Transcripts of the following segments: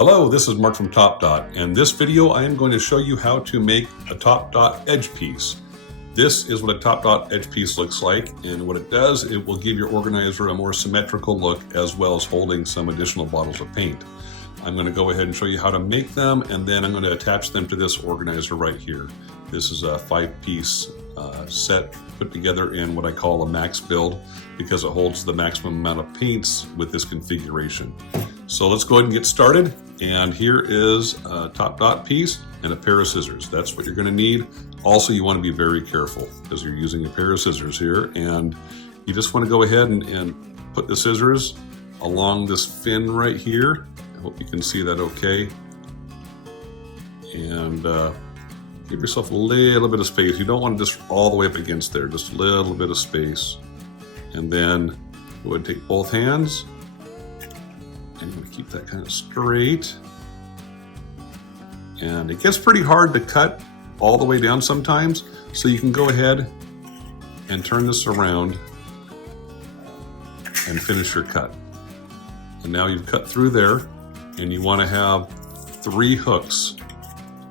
Hello, this is Mark from TopDot. In this video, I am going to show you how to make a TopDot Edge piece. This is what a TopDot Edge piece looks like, and what it does, it will give your organizer a more symmetrical look as well as holding some additional bottles of paint. I'm going to go ahead and show you how to make them, and then I'm going to attach them to this organizer right here. This is a 5-piece set put together in what I call a max build because it holds the maximum amount of paints with this configuration. So let's go ahead and get started. And here is a TopDot piece and a pair of scissors. That's what you're going to need. Also, you want to be very careful because you're using a pair of scissors here, and you just want to go ahead and put the scissors along this fin right here. I hope you can see that okay. And give yourself a little bit of space. You don't want to just all the way up against there, just a little bit of space. And then go ahead and take both hands. And you want to keep that kind of straight. And it gets pretty hard to cut all the way down sometimes, so you can go ahead and turn this around and finish your cut. And now you've cut through there, and you want to have 3 hooks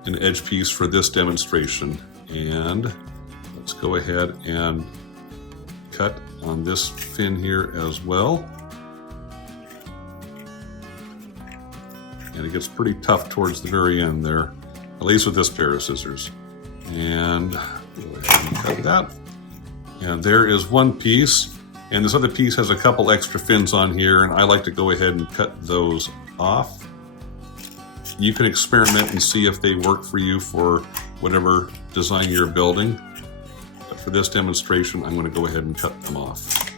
in edge piece for this demonstration. And let's go ahead and cut on this fin here as well. And it gets pretty tough towards the very end there, at least with this pair of scissors. And go ahead and cut that. And there is one piece, and this other piece has a couple extra fins on here, and I like to go ahead and cut those off. You can experiment and see if they work for you for whatever design you're building. But for this demonstration, I'm going to go ahead and cut them off.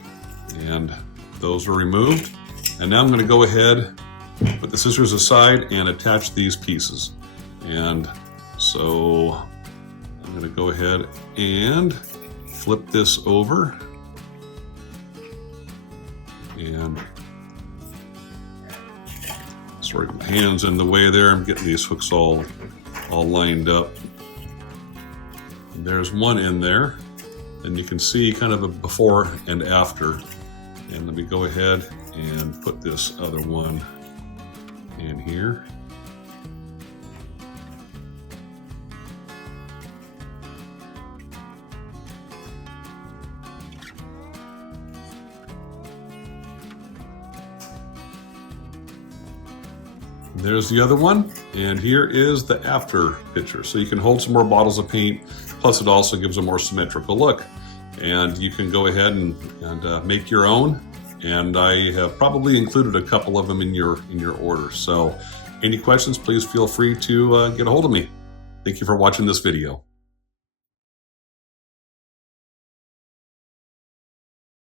And those are removed. And now I'm going to go ahead, put the scissors aside and attach these pieces. And so I'm going to go ahead and flip this over. And sorry, my hand's in the way there. I'm getting these hooks all lined up. And there's one in there. And you can see kind of a before and after. And let me go ahead and put this other one in here. There's the other one, and here is the after picture. So you can hold some more bottles of paint, plus it also gives a more symmetrical look. And you can go ahead and make your own. And I have probably included a couple of them in your order. So any questions, please feel free to get a hold of me. Thank you for watching this video.